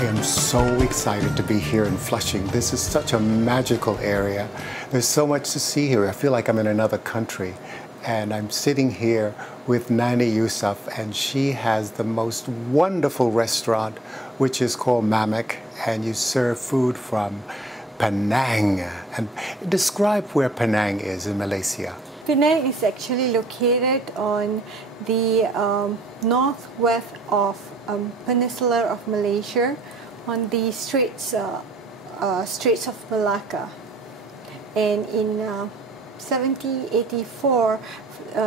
I am so excited to be here in Flushing. This is such a magical area. There's so much to see here. I feel like I'm in another country. And I'm sitting here with Nani Yusof, and she has the most wonderful restaurant, which is called Mamak, and you serve food from Penang. And describe where Penang is in Malaysia. Penang is actually located on the northwest of peninsula of Malaysia, on the Straits of Malacca. And in 1784,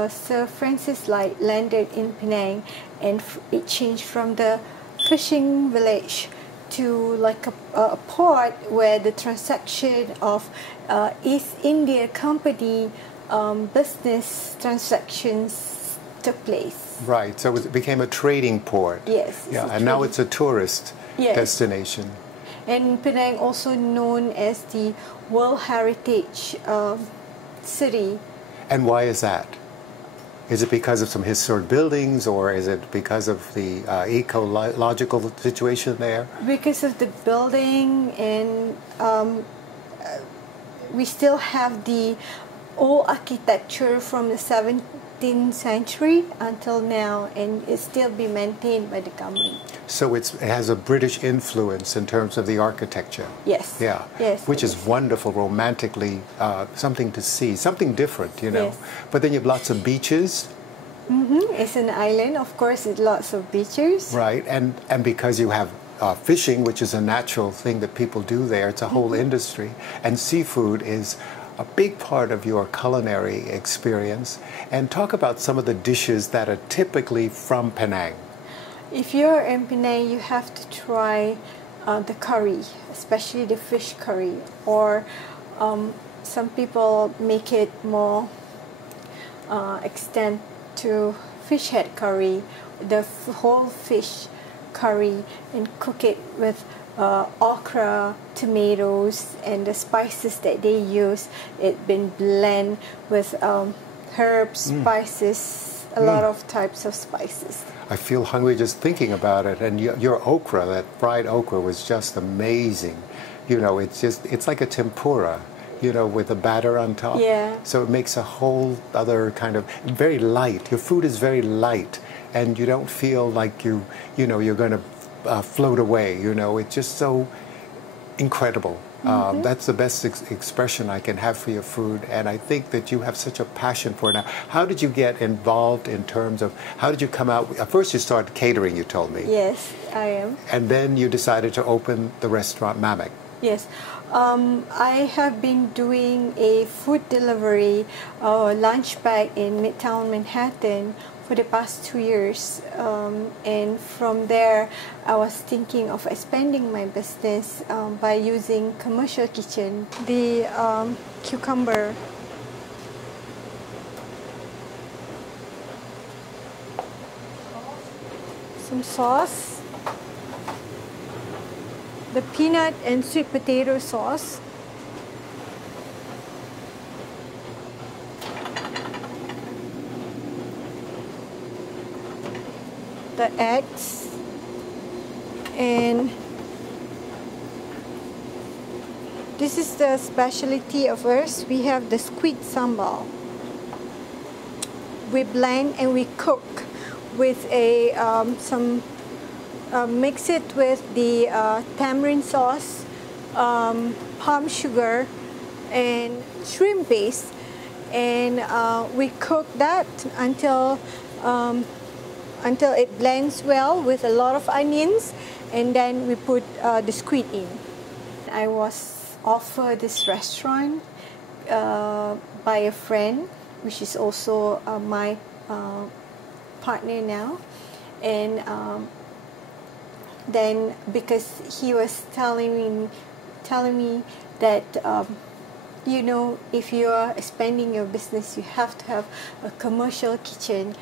Sir Francis Light landed in Penang, and it changed from the fishing village to like a port where the transaction of East India Company business transactions took place. Right, so it became a trading port. Yes. Yeah, and now it's a tourist destination. And Penang also known as the World Heritage City. And why is that? Is it because of some historic buildings, or is it because of the ecological situation there? Because of the building, and we still have the old architecture from the 17th century until now, and it's still being maintained by the government. So it has a British influence in terms of the architecture. Yes. Yeah. Yes. Which is wonderful, romantically, something to see, something different, you know. Yes. But then you have lots of beaches. Mm-hmm. It's an island, of course, with lots of beaches. Right, and because you have fishing, which is a natural thing that people do there, it's a whole industry, and seafood is a big part of your culinary experience. And talk about some of the dishes that are typically from Penang. If you're in Penang, you have to try the curry, especially the fish curry, or some people make it more extend to fish head curry, the whole fish curry, and cook it with okra, tomatoes, and the spices that they use. It's been blended with herbs, spices, a lot of types of spices. I feel hungry just thinking about it. And your okra, that fried okra, was just amazing. You know, it's like a tempura, you know, with a batter on top. Yeah. So it makes a whole other kind of, very light. Your food is very light, and you don't feel like you're going to float away, you know. It's just so incredible. That's the best expression I can have for your food, and I think that you have such a passion for it. Now, how did you get involved in terms of, how did you come out? First you started catering, you told me. Yes, I am. And then you decided to open the restaurant Mamak. Yes. I have been doing a food delivery lunch bag in Midtown Manhattan for the past 2 years, and from there I was thinking of expanding my business by using commercial kitchen. The cucumber, some sauce, the peanut and sweet potato sauce, the eggs, and this is the specialty of ours. We have the squid sambal. We blend and we cook with a mix it with the tamarind sauce, palm sugar, and shrimp paste, and we cook that until it blends well with a lot of onions, and then we put the squid in. I was offered this restaurant by a friend, which is also my partner now, and then because he was telling me that you know, if you are expanding your business, you have to have a commercial kitchen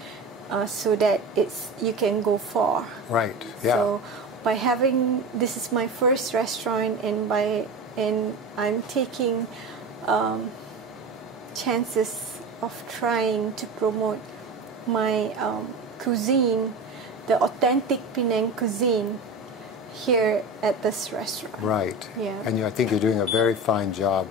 so that you can go far. Right. Yeah. So by having, this is my first restaurant, and I'm taking chances of trying to promote my cuisine, the authentic Penang cuisine, here at this restaurant. Right. Yeah. And I think you're doing a very fine job.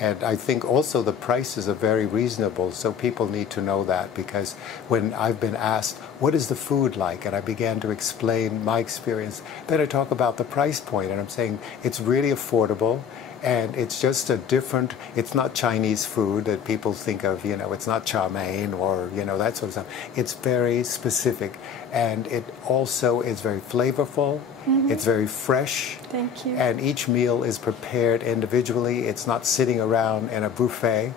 And I think also the prices are very reasonable, so people need to know that, because when I've been asked, what is the food like? And I began to explain my experience, then I talk about the price point, and I'm saying it's really affordable, and it's just a different, it's not Chinese food that people think of, you know, it's not chow mein or, you know, that sort of stuff. It's very specific, and it also is very flavorful. It's very fresh. Thank you. And each meal is prepared individually. It's not sitting around in a buffet,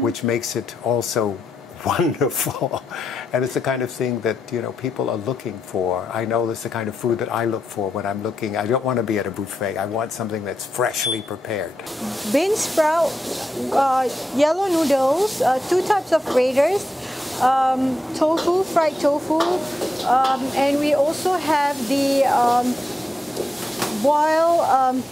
which makes it also wonderful. And it's the kind of thing that, you know, people are looking for. I know it's the kind of food that I look for when I'm looking. I don't want to be at a buffet. I want something that's freshly prepared. Bean sprout, yellow noodles, 2 types of graters, tofu, fried tofu, and we also have the boiled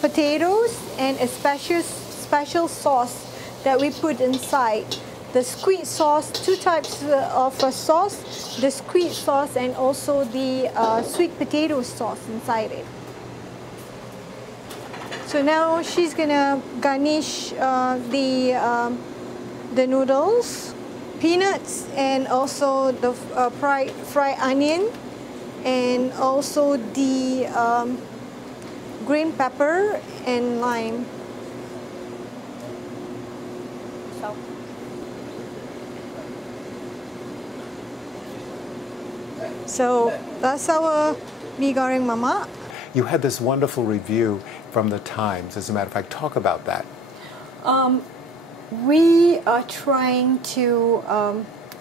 potatoes and a special sauce that we put inside. The squid sauce, 2 types of sauce, the squid sauce and also the sweet potato sauce inside it. So now she's gonna garnish the noodles, peanuts, and also the fried onion, and also the green pepper and lime. So that's our mee goreng mamak. You had this wonderful review from the Times, as a matter of fact. Talk about that. We are trying to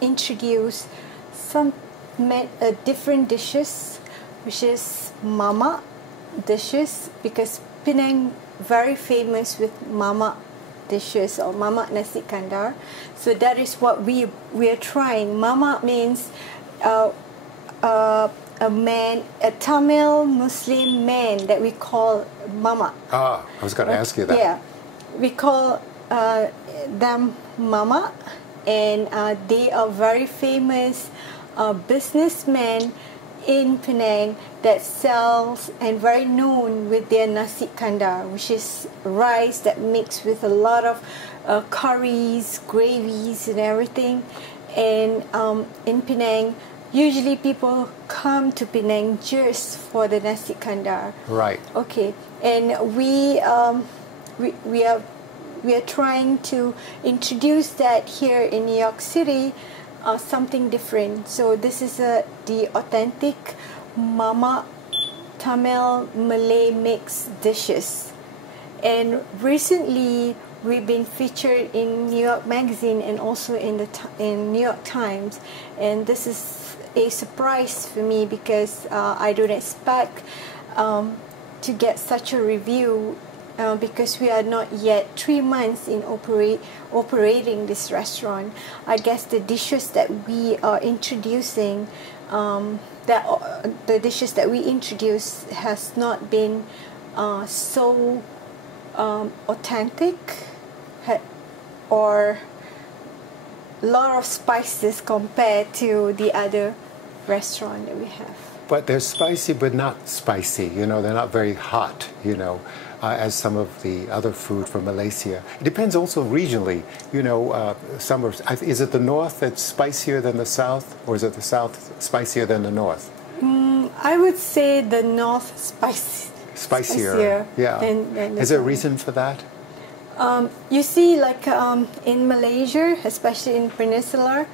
introduce some different dishes, which is mamak dishes, because Penang very famous with mamak dishes or mamak Nasi Kandar. So that is what we are trying. Mamak means a man, a Tamil Muslim man that we call mamak. Ah, I was going to ask you that. Yeah, we call them mamak, and they are very famous businessmen in Penang that sells and very known with their Nasi Kandar, which is rice that mixed with a lot of curries, gravies and everything. And in Penang, usually people come to Penang just for the Nasi Kandar. Right. Okay, and we are trying to introduce that here in New York City, something different. So this is the authentic mamak Tamil Malay mix dishes. And recently we've been featured in New York Magazine and also in New York Times. And this is a surprise for me because I don't expect to get such a review. Because we are not yet 3 months in operating this restaurant. I guess the dishes that we are introducing, the dishes that we introduce has not been so authentic or a lot of spices compared to the other restaurant that we have. But they're spicy, but not spicy. You know, they're not very hot, you know, as some of the other food from Malaysia. It depends also regionally. You know, is it the north that's spicier than the south, or is it the south spicier than the north? I would say the north spicier yeah. than the is there a south. reason for that? You see, like in Malaysia, especially in Peninsular,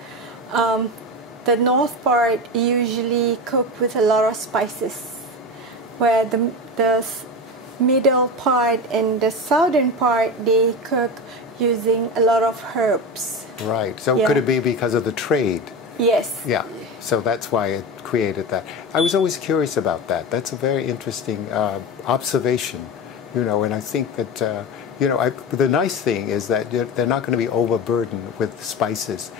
the north part usually cook with a lot of spices, where the middle part and the southern part, they cook using a lot of herbs. Right. So Yeah. could it be because of the trade? Yes. Yeah. So that's why it created that. I was always curious about that. That's a very interesting observation, you know, and I think that, you know, the nice thing is that they're not going to be overburdened with spices.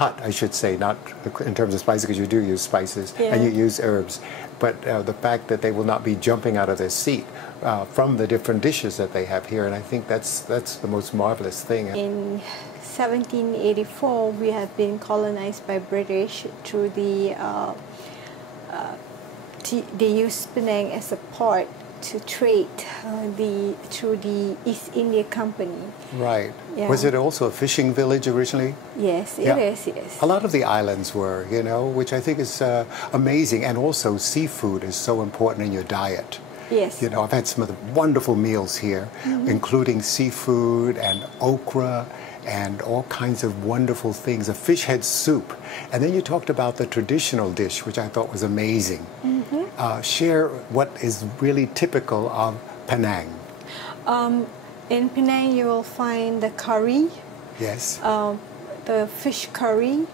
Hot, I should say, not in terms of spices, because you do use spices and you use herbs. But the fact that they will not be jumping out of their seat from the different dishes that they have here, and I think that's the most marvelous thing. In 1784, we have been colonized by British through the they use Penang as a port to trade through the East India Company. Right. Yeah. Was it also a fishing village originally? Yes, it is. Yes. A lot of the islands were, you know, which I think is amazing. And also seafood is so important in your diet. Yes. You know, I've had some of the wonderful meals here, including seafood and okra and all kinds of wonderful things, a fish head soup. And then you talked about the traditional dish, which I thought was amazing. Share what is really typical of Penang. In Penang, you will find the curry, Yes. the fish curry,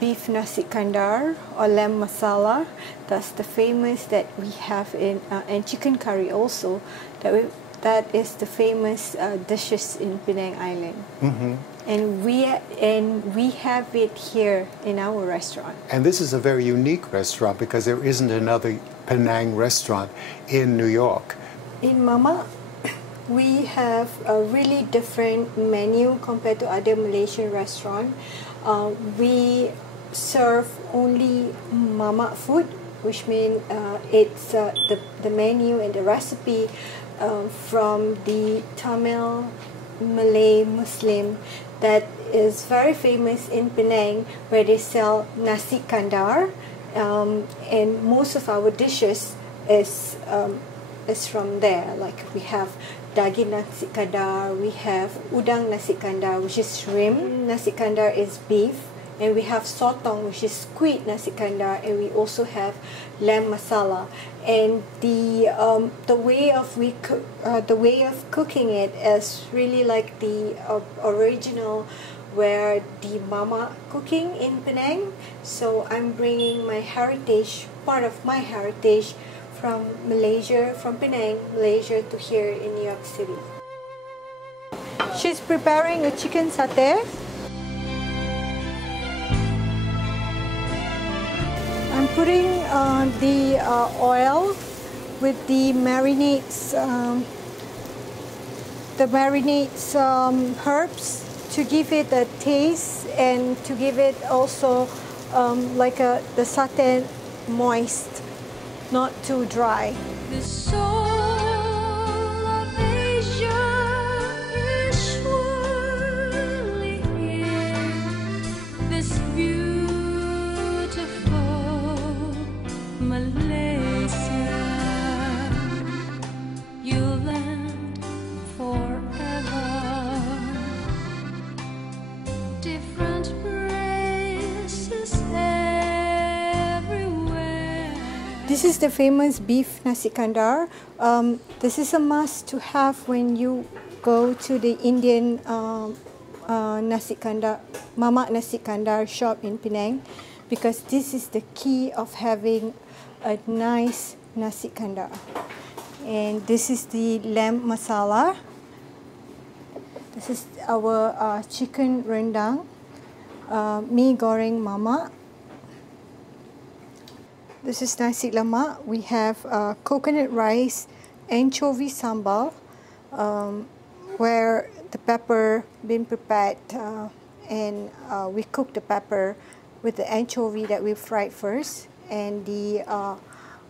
beef Nasi Kandar or lamb masala. That's the famous that we have in, and chicken curry also. That is the famous dishes in Penang Island. And we have it here in our restaurant. And this is a very unique restaurant because there isn't another Penang restaurant in New York. In Mamak, we have a really different menu compared to other Malaysian restaurants. We serve only Mamak food, which means it's the menu and the recipe from the Tamil, Malay, Muslim that is very famous in Penang, where they sell Nasi Kandar, and most of our dishes is from there. Like we have daging Nasi Kandar, we have udang Nasi Kandar, which is shrimp. Nasi Kandar is beef, and we have sotong, which is squid Nasi Kandar, and we also have lamb masala. And the way of cooking it is really like the original, where the mama cooking in Penang. So I'm bringing my heritage, part of my heritage, from Malaysia, from Penang, Malaysia, to here in New York City. She's preparing a chicken satay. I'm putting the oil with the marinades, herbs to give it a taste and to give it also the satay moist, not too dry. The soul of Asia is surely here. This beautiful Malaysia, you'll land forever. Different races everywhere. This is the famous beef Nasi Kandar. This is a must to have when you go to the Indian Nasi Kandar, Mamak Nasi Kandar shop in Penang, because this is the key of having a nice Nasi Kandar. And this is the lamb masala. This is our chicken rendang, mee goreng mamak. This is nasi lemak. We have coconut rice, anchovy sambal, where the pepper been prepared, and we cook the pepper with the anchovy that we fried first, and the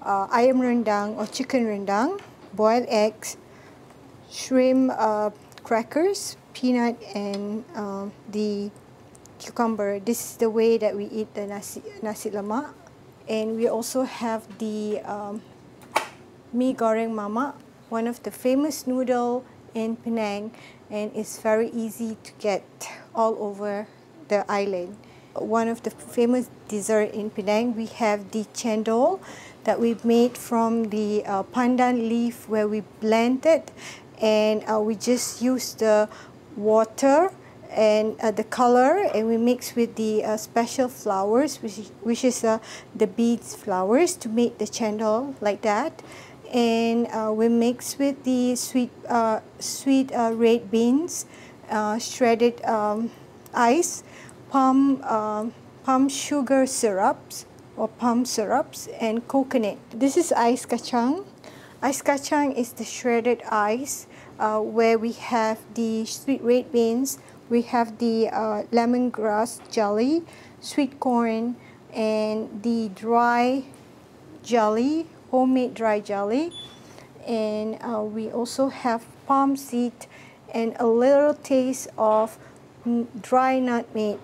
ayam rendang or chicken rendang, boiled eggs, shrimp crackers, peanut, and the cucumber. This is the way that we eat the nasi lemak. And we also have the mee goreng mamak, one of the famous noodle in Penang, and it's very easy to get all over the island. One of the famous dessert in Penang, we have the chendol that we made from the pandan leaf, where we blend it, and we just use the water and the color, and we mix with the special flowers, which is the beads flowers, to make the chendol like that. And we mix with the sweet red beans, shredded ice, palm sugar syrups or palm syrups, and coconut. This is ice kacang. Ice kacang is the shredded ice, where we have the sweet red beans, we have the lemongrass jelly, sweet corn, and the dry jelly, homemade dry jelly, and we also have palm seed and a little taste of dry nutmeg,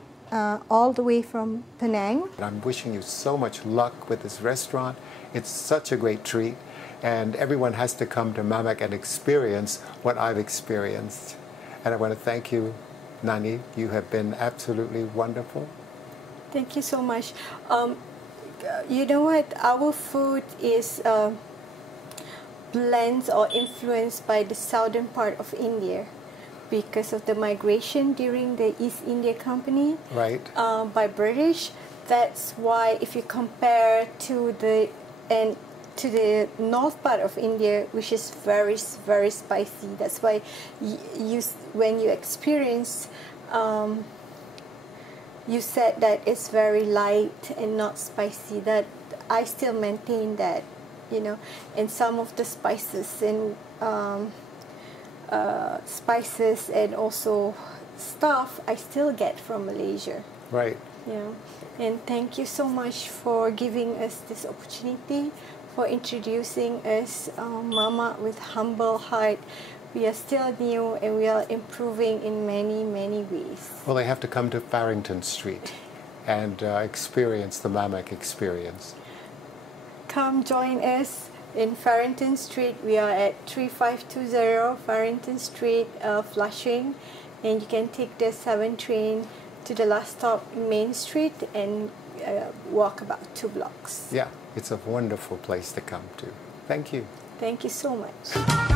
all the way from Penang. I'm wishing you so much luck with this restaurant. It's such a great treat, and everyone has to come to Mamak and experience what I've experienced. And I want to thank you, Nani. You have been absolutely wonderful. Thank you so much. You know what? Our food is blends or influenced by the southern part of India because of the migration during the East India Company, Right. By British. That's why if you compare to the north part of India, which is very spicy. That's why when you experience, you said that it's very light and not spicy. That I still maintain that, you know, and some of the spices and also stuff I still get from Malaysia. Right. Yeah, and thank you so much for giving us this opportunity, for introducing us, Mama, with humble heart. We are still new and we are improving in many ways. Well, they have to come to Farrington Street and experience the Mamak experience. Come join us in Farrington Street. We are at 3520 Farrington Street, Flushing, and you can take the 7 train to the last stop, Main Street, and walk about 2 blocks. Yeah, it's a wonderful place to come to. Thank you. Thank you so much.